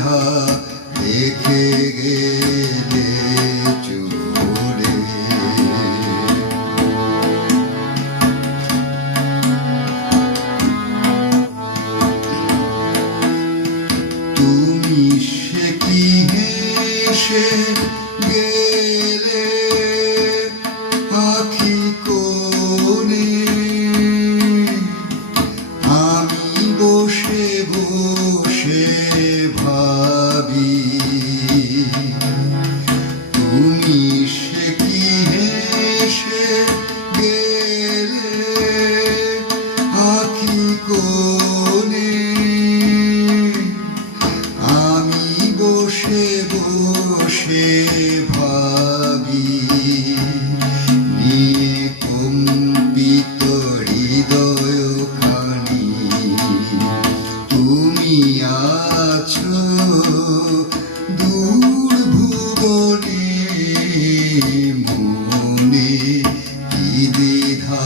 দ্বিধা রেখে গেলে চলে। তুমি সে কি হেসে গেলে আখি কোণে, আমি বসে বসে ভাবি। তুমি সে কি হেসে গেলে আখি কোণে, আমি বসে বসে ভাবি। নিয়ে কম্পিত হৃদয় খানি তুমি আছো দূর ভুবনে। মনে কি দ্বিধা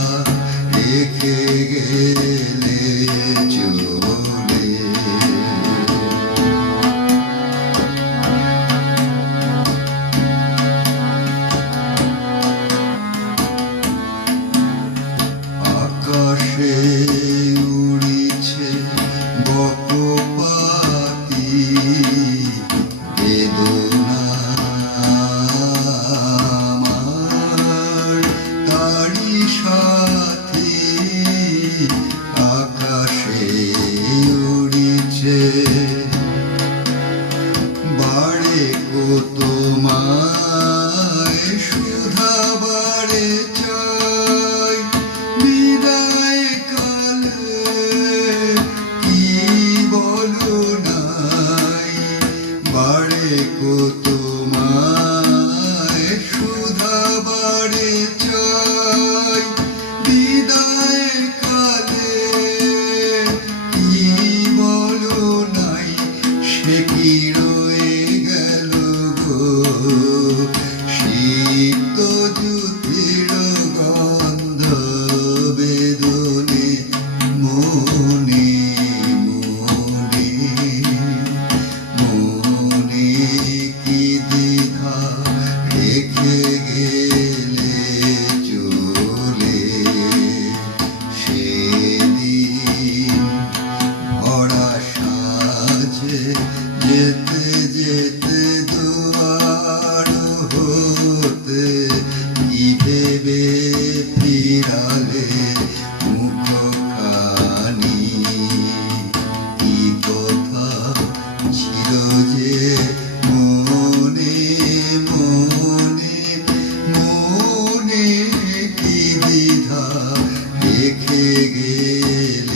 রেখে গেলে চলে। আকাশে উড়িছে বকপাতি বেদনা আমার, তারি সাথে আকাশে উড়িছে। বাড়ে কত মায় সুধা বাড়ে চাই, বিদায় কালে কি বলো নাই। বাড়ে কত মায় সুধা বাড়ে চাই, বিদায় কালে কি বলো নাই। সে কি রয়ে গেল গো শীত যুথির গন্ধ বেদনে। মনে মনে মনে কি দ্বিধা রেখে গেলে চলে। সেদিন ভরা সাজে যেতে যেতে দুয়ার হতে কি ভেবে ফিরালে মুখখানি। কি কথা ছিল যে মনে মনে মনে কি দ্বিধা রেখে গেলে